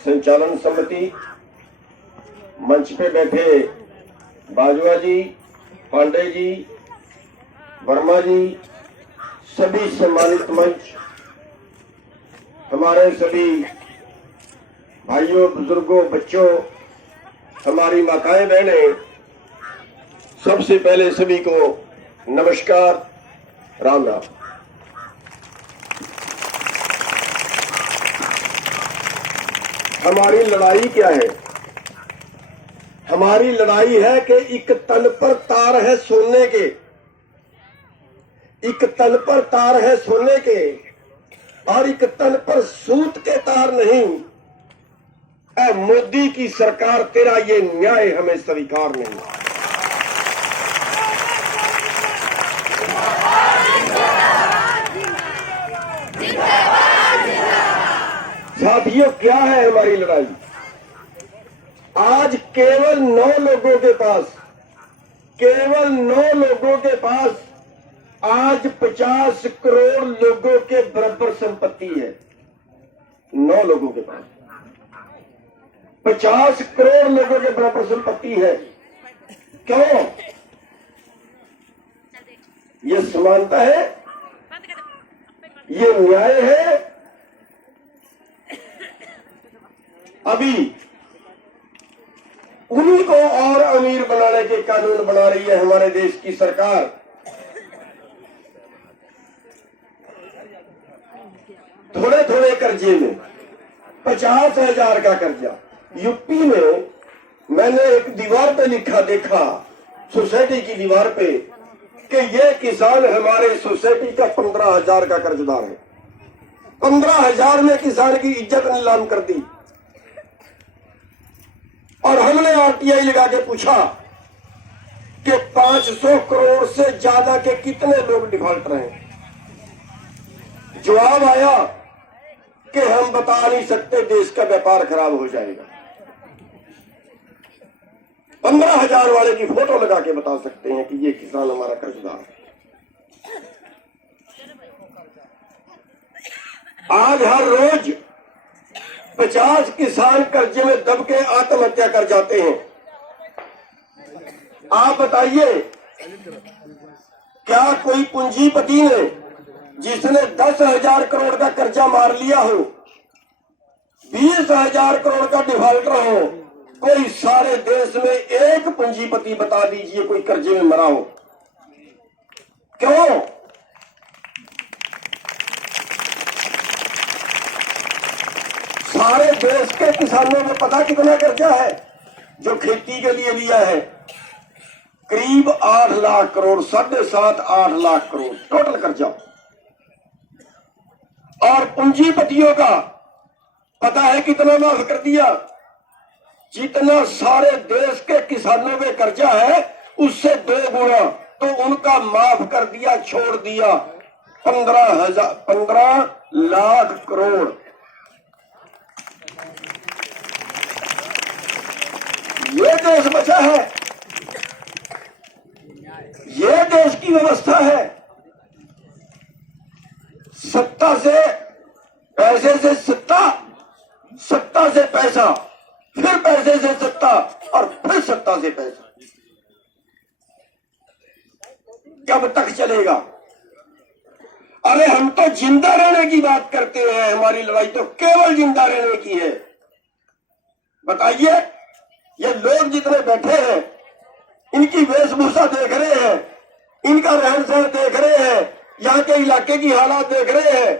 संचालन समिति, मंच पे बैठे बाजवा जी, पांडे जी, वर्मा जी, सभी सम्मानित मंच, हमारे सभी भाइयों, बुजुर्गों, बच्चों, हमारी माताएं, बहनें, सबसे पहले सभी को नमस्कार, राम राम। हमारी लड़ाई क्या है? हमारी लड़ाई है कि एक तल पर तार है सोने के, एक तल पर तार है सोने के, और एक तल पर सूत के तार नहीं। ऐ मोदी की सरकार, तेरा ये न्याय हमें स्वीकार नहीं। साथियों, क्या है हमारी लड़ाई? आज केवल 9 लोगों के पास, केवल 9 लोगों के पास आज 50 करोड़ लोगों के बराबर संपत्ति है। 9 लोगों के पास 50 करोड़ लोगों के बराबर संपत्ति है। क्यों? ये समानता है, ये न्याय है। अभी उन्हीं को और अमीर बनाने के कानून बना रही है हमारे देश की सरकार। थोड़े थोड़े कर्जे में 50,000 का कर्जा। यूपी में मैंने एक दीवार पे लिखा देखा, सोसाइटी की दीवार पे, कि ये किसान हमारे सोसाइटी का 15,000 का कर्जदार है। 15,000 में किसान की इज्जत नीलाम कर दी। और हमने आरटीआई लगा के पूछा कि 500 करोड़ से ज्यादा के कितने लोग डिफॉल्टर हैं। जवाब आया कि हम बता नहीं सकते, देश का व्यापार खराब हो जाएगा। 15,000 वाले की फोटो लगा के बता सकते हैं कि ये किसान हमारा कर्जदार है। आज हर रोज 50 किसान कर्जे में दब के आत्महत्या कर जाते हैं। आप बताइए, क्या कोई पूंजीपति ने जिसने 10,000 करोड़ का कर्जा मार लिया हो, 20,000 करोड़ का डिफॉल्टर हो, कोई सारे देश में एक पूंजीपति बता दीजिए कोई कर्जे में मरा हो? क्यों? सारे देश के किसानों में पता कितना कर्जा है जो खेती के लिए लिया है? करीब 8 लाख करोड़, 7.5-8 लाख करोड़ टोटल कर्जा। और पूंजीपतियों का पता है कितना माफ कर दिया? जितना सारे देश के किसानों में कर्जा है उससे 2 गुना तो उनका माफ कर दिया, छोड़ दिया। 15 लाख करोड़। ये देश बचा है, ये देश की व्यवस्था है। सत्ता से पैसे से सत्ता, सत्ता से पैसा, फिर पैसे से सत्ता, और फिर सत्ता से पैसा। कब तक चलेगा? अरे हम तो जिंदा रहने की बात करते हैं, हमारी लड़ाई तो केवल जिंदा रहने की है। बताइए, ये लोग जितने बैठे हैं, इनकी वेशभूषा देख रहे हैं, इनका रहन सहन देख रहे हैं, यहाँ के इलाके की हालात देख रहे हैं।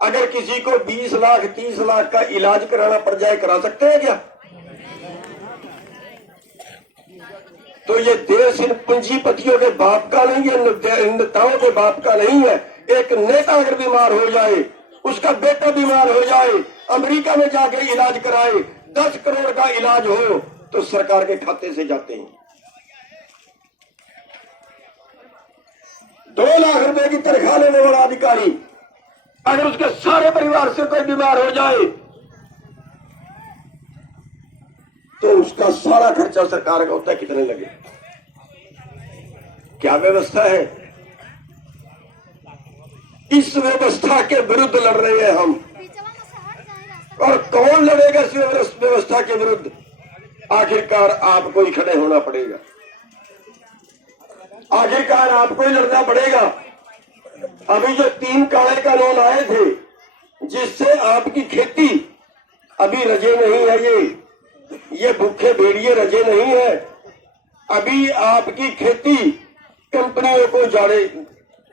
अगर किसी को 20 लाख 30 लाख का इलाज कराना पड़ जाए, करा सकते हैं क्या? तो ये देश इन पूंजीपतियों के बाप का नहीं है, इन नेताओं के बाप का नहीं है। एक नेता अगर बीमार हो जाए, उसका बेटा बीमार हो जाए, अमेरिका में जाके इलाज कराए, 10 करोड़ का इलाज हो तो सरकार के खाते से जाते हैं। 2 लाख रुपए की तनख्वाह लेने वाला अधिकारी अगर उसके सारे परिवार से कोई बीमार हो जाए तो उसका सारा खर्चा सरकार का होता है। कितने लगे? क्या व्यवस्था है? इस व्यवस्था के विरुद्ध लड़ रहे हैं हम। और कौन लड़ेगा इस व्यवस्था के विरुद्ध? आखिरकार आपको ही खड़े होना पड़ेगा, आखिरकार आपको ही लड़ना पड़ेगा। अभी जो 3 काले कानून आए थे जिससे आपकी खेती अभी रजे नहीं है, ये भूखे भेड़िए रजे नहीं है। अभी आपकी खेती कंपनियों को जाने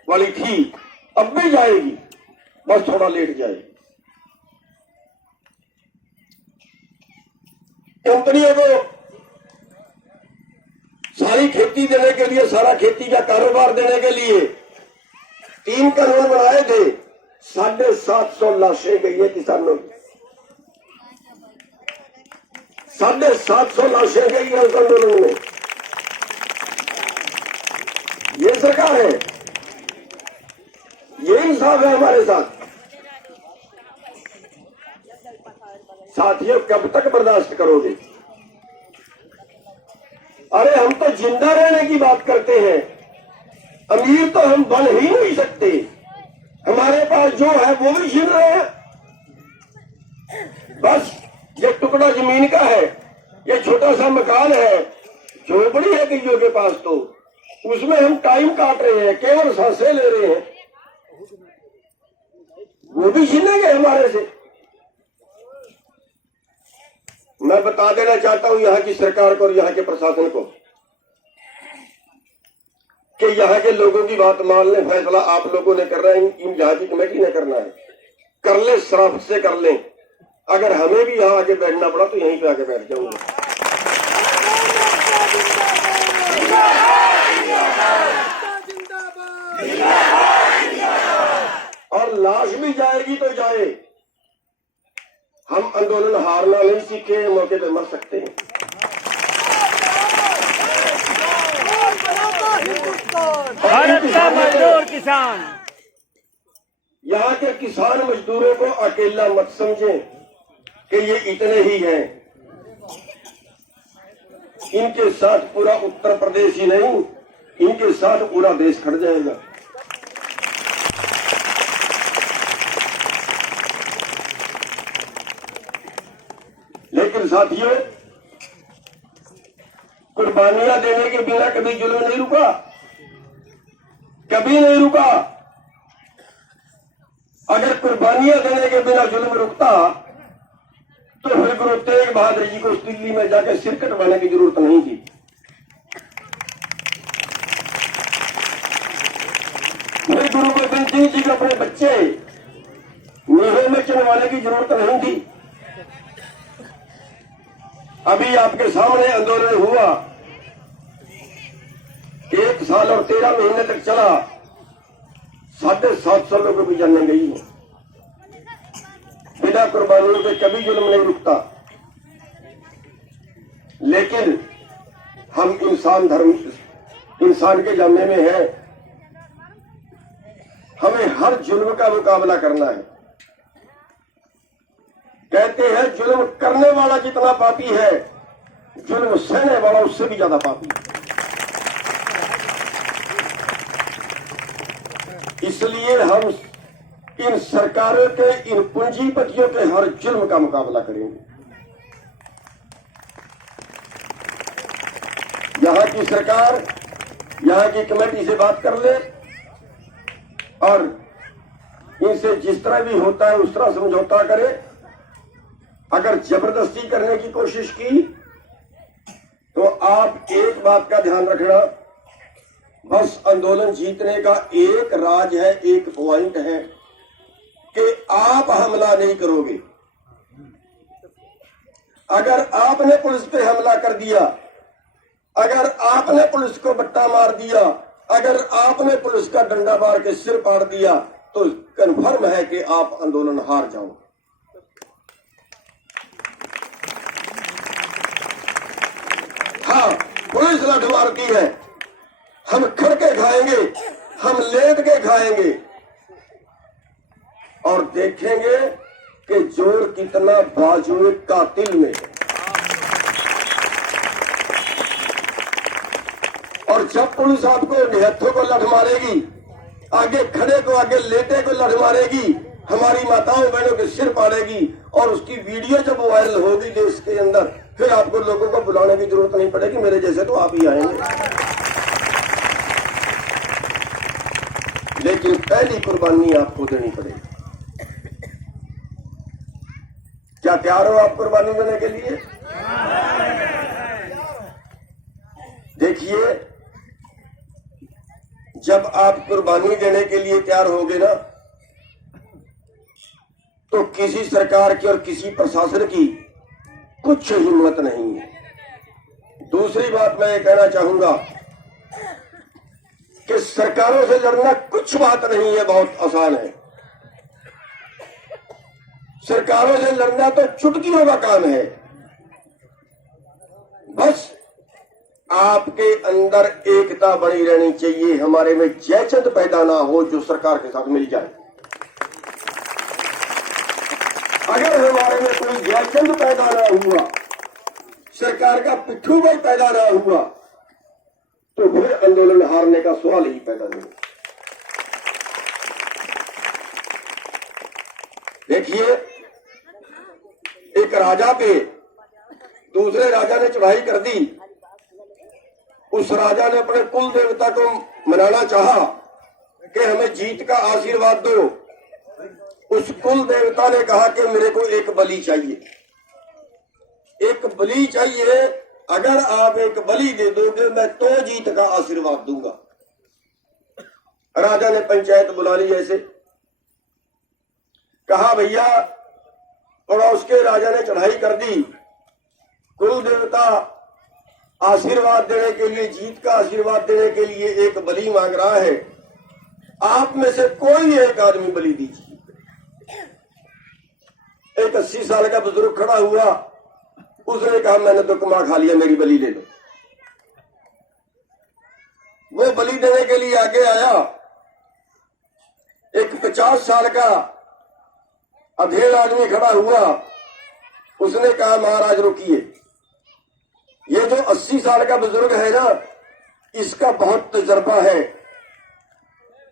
वाली थी, अब भी जाएगी, बस थोड़ा लेट जाएगी। कंपनियों को सारी खेती देने के लिए, सारा खेती का कारोबार देने के लिए 3 कानून बनाए थे। 750 लाशें गई है किसानों की, 750 लाशें गई है उस आंदोलन में। ये सरकार है, ये इंसाफ है हमारे साथ। साथियों, कब तक बर्दाश्त करोगे? अरे हम तो जिंदा रहने की बात करते हैं, अमीर तो हम बन ही नहीं सकते। हमारे पास जो है वो भी छीन रहे हैं। बस ये टुकड़ा जमीन का है, ये छोटा सा मकान है, झोपड़ी है कईयों के पास, तो उसमें हम टाइम काट रहे हैं, केवल सांसें ले रहे हैं, वो भी छीनेंगे हमारे से। मैं बता देना चाहता हूं यहाँ की सरकार को और यहाँ के प्रशासन को कि यहाँ के लोगों की बात मान ले। फैसला आप लोगों ने करना है, इन यहाँ की कमेटी ने करना है। कर ले, शराफत से कर ले। अगर हमें भी यहाँ आके बैठना पड़ा तो यहीं पे आके बैठ जाऊंगा। और लाश भी जाएगी तो जाए, हम आंदोलन हारना नहीं सीखे, मौके पे मर सकते हैं। भारत का मजदूर किसान, यहाँ के किसान मजदूरों को अकेला मत समझें कि ये इतने ही हैं। इनके साथ पूरा उत्तर प्रदेश ही नहीं, इनके साथ पूरा देश खड़ जाएगा। लेकिन साथियों, कुर्बानियां देने के बिना कभी जुल्म नहीं रुका, कभी नहीं रुका। अगर कुर्बानियां देने के बिना जुल्म रुकता तो फिर गुरु तेग बहादुर जी को दिल्ली में जाकर सिर कटवाने की जरूरत नहीं थी। फिर गुरु गोविंद सिंह जी को अपने बच्चे नीहे में चलवाने की जरूरत नहीं थी। अभी आपके सामने आंदोलन हुआ, 1 साल और 13 महीने तक चला, 750 लोगों की जानें गई है। बिना कुर्बानियों के कभी जुल्म नहीं रुकता। लेकिन हम इंसान धर्म, इंसान के जानने में है, हमें हर जुल्म का मुकाबला करना है। कहते हैं जुल्म करने वाला जितना पापी है, जुल्म सहने वाला उससे भी ज्यादा पापी है। इसलिए हम इन सरकारों के, इन पूंजीपतियों के हर जुल्म का मुकाबला करेंगे। यहाँ की सरकार, यहाँ की कमेटी से बात कर ले और इनसे जिस तरह भी होता है उस तरह समझौता करे। अगर जबरदस्ती करने की कोशिश की तो आप एक बात का ध्यान रखना, बस आंदोलन जीतने का एक राज है, एक पॉइंट है कि आप हमला नहीं करोगे। अगर आपने पुलिस पे हमला कर दिया, अगर आपने पुलिस को बट्टा मार दिया, अगर आपने पुलिस का डंडा मार के सिर फाड़ दिया, तो कन्फर्म है कि आप आंदोलन हार जाओगे। हाँ, पुलिस लठ मारती है, हम खड़ के खाएंगे, हम लेट के खाएंगे और देखेंगे कि जोर कितना बाजुए कातिल में। और जब पुलिस आपको निहत्थों को लठ मारेगी, आगे खड़े को आगे लेटे को लठ मारेगी, हमारी माताओं बहनों के सिर पाड़ेगी और उसकी वीडियो जब वायरल होगी देश के अंदर, फिर आपको लोगों को बुलाने की जरूरत नहीं पड़ेगी, मेरे जैसे तो आप ही आएंगे। लेकिन पहली कुर्बानी आपको देनी पड़ेगी। क्या तैयार हो आप कुर्बानी देने के लिए? देखिए, जब आप कुर्बानी देने के लिए तैयार होगे ना, तो किसी सरकार की और किसी प्रशासन की कुछ हिम्मत नहीं है। दूसरी बात मैं ये कहना चाहूंगा कि सरकारों से लड़ना कुछ बात नहीं है, बहुत आसान है। सरकारों से लड़ना तो चुटकियों का काम है। बस आपके अंदर एकता बनी रहनी चाहिए, हमारे में जयचंद पैदा ना हो जो सरकार के साथ मिल जाए। अगर हमारे में कोई जयचंद पैदा ना हुआ, सरकार का पिट्ठू भाई पैदा ना हुआ, तो फिर आंदोलन हारने का सवाल ही पैदा नहीं। देखिए, एक राजा पे दूसरे राजा ने चढ़ाई कर दी। उस राजा ने अपने कुल देवता को मनाना चाहा कि हमें जीत का आशीर्वाद दो। उस कुल देवता ने कहा कि मेरे को एक बलि चाहिए, एक बलि चाहिए। अगर आप एक बलि दे दोगे मैं तो जीत का आशीर्वाद दूंगा। राजा ने पंचायत बुला ली। ऐसे कहा भैया, पड़ोस के राजा ने चढ़ाई कर दी, कुल देवता आशीर्वाद देने के लिए, जीत का आशीर्वाद देने के लिए एक बलि मांग रहा है, आप में से कोई एक आदमी बलि दीजिए। एक 80 साल का बुजुर्ग खड़ा हुआ, उसने कहा मैंने तो कमा खा लिया, मेरी बलि ले लो। वो बलि देने के लिए आगे आया। एक 50 साल का अधेड़ आदमी खड़ा हुआ, उसने कहा महाराज रुकिए, ये जो 80 साल का बुजुर्ग है ना, इसका बहुत तजर्बा है,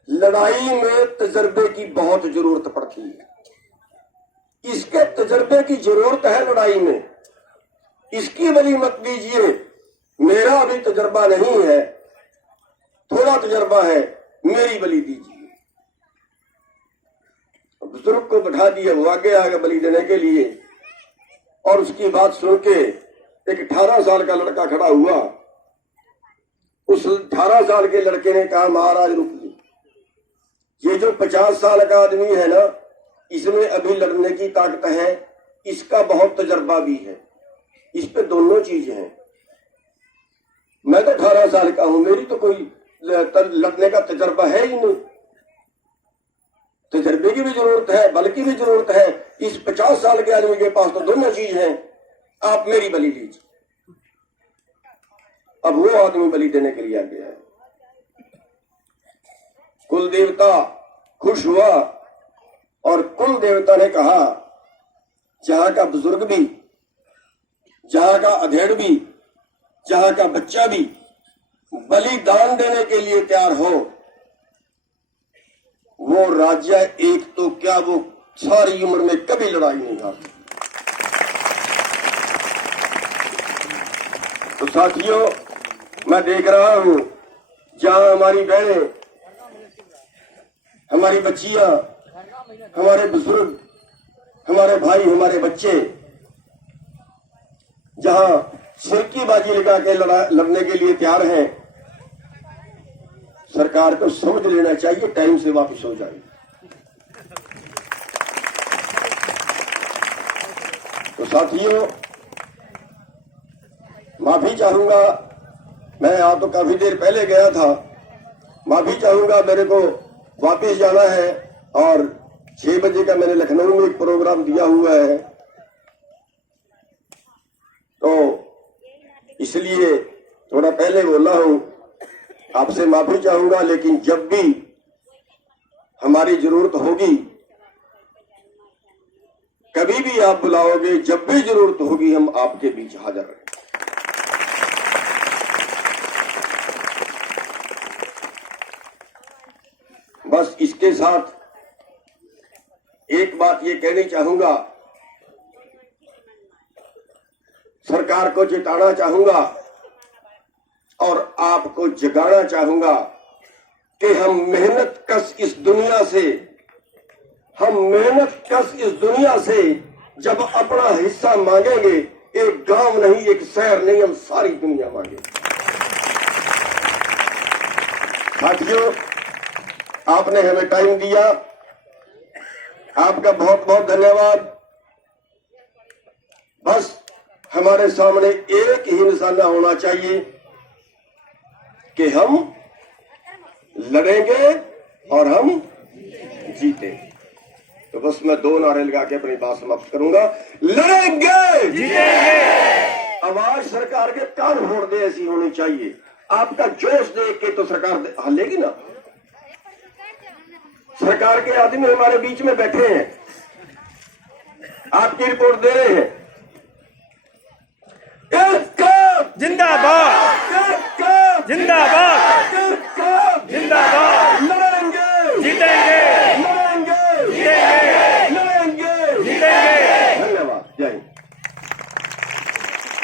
लड़ाई में तजर्बे की बहुत जरूरत पड़ती है, इसके तजर्बे की जरूरत है लड़ाई में, इसकी बलि मत दीजिए, मेरा अभी तजर्बा नहीं है, थोड़ा तजर्बा है, मेरी बलि दीजिए। बुजुर्ग को बैठा दिया, वो आगे आ गया बलि देने के लिए। और उसकी बात सुन के एक 18 साल का लड़का खड़ा हुआ। उस 18 साल के लड़के ने कहा महाराज रुकिए, ये जो 50 साल का आदमी है ना, इसमें अभी लड़ने की ताकत है, इसका बहुत तजर्बा भी है, इस पे दोनों चीजें हैं। मैं तो 18 साल का हूं, मेरी तो कोई लड़ने का तजर्बा है ही नहीं। तजर्बे की भी जरूरत है, बल की भी जरूरत है। इस 50 साल के आदमी के पास तो दोनों चीज हैं, आप मेरी बलि लीजिए। अब वो आदमी बलि देने के लिए आ गया है। कुल देवता खुश हुआ और कुल देवता ने कहा जहां का बुजुर्ग भी, जहां का अधेड़ भी, जहां का बच्चा भी बलिदान देने के लिए तैयार हो, वो राज्य एक तो क्या, वो सारी उम्र में कभी लड़ाई नहीं हारती। तो साथियों, मैं देख रहा हूं जहां हमारी बहनें, हमारी बच्चियां, हमारे बुजुर्ग, हमारे भाई, हमारे बच्चे जहां सिर की बाजी लगा के लड़ने के लिए तैयार हैं, सरकार को समझ लेना चाहिए, टाइम से वापस हो जाए। तो साथियों, माफी चाहूंगा, मैं यहाँ तो काफी देर पहले गया था, माफी चाहूंगा, मेरे को वापस जाना है और 6 बजे का मैंने लखनऊ में एक प्रोग्राम दिया हुआ है, तो इसलिए थोड़ा पहले बोला हूं, आपसे माफी चाहूंगा। लेकिन जब भी हमारी जरूरत होगी, कभी भी आप बुलाओगे, जब भी जरूरत होगी, हम आपके बीच हाजिर रहेंगे। बस इसके साथ एक बात ये कहनी चाहूंगा, सरकार को जिताना चाहूंगा और आपको जगाना चाहूंगा कि हम मेहनत कश इस दुनिया से जब अपना हिस्सा मांगेंगे, एक गांव नहीं, एक शहर नहीं, हम सारी दुनिया मांगेंगे। साथियों, आपने हमें टाइम दिया, आपका बहुत बहुत धन्यवाद। बस हमारे सामने एक ही निशाना होना चाहिए कि हम लड़ेंगे और हम जीते। तो बस मैं 2 नारे लगा के अपनी बात समाप्त करूंगा। लड़ेंगे, जीतेंगे। आवाज सरकार के कान फोड़ दे ऐसी होनी चाहिए। आपका जोश देख के तो सरकार हल्लेगी ना। सरकार के आदमी हमारे बीच में बैठे हैं, आपकी रिपोर्ट दे रहे हैं।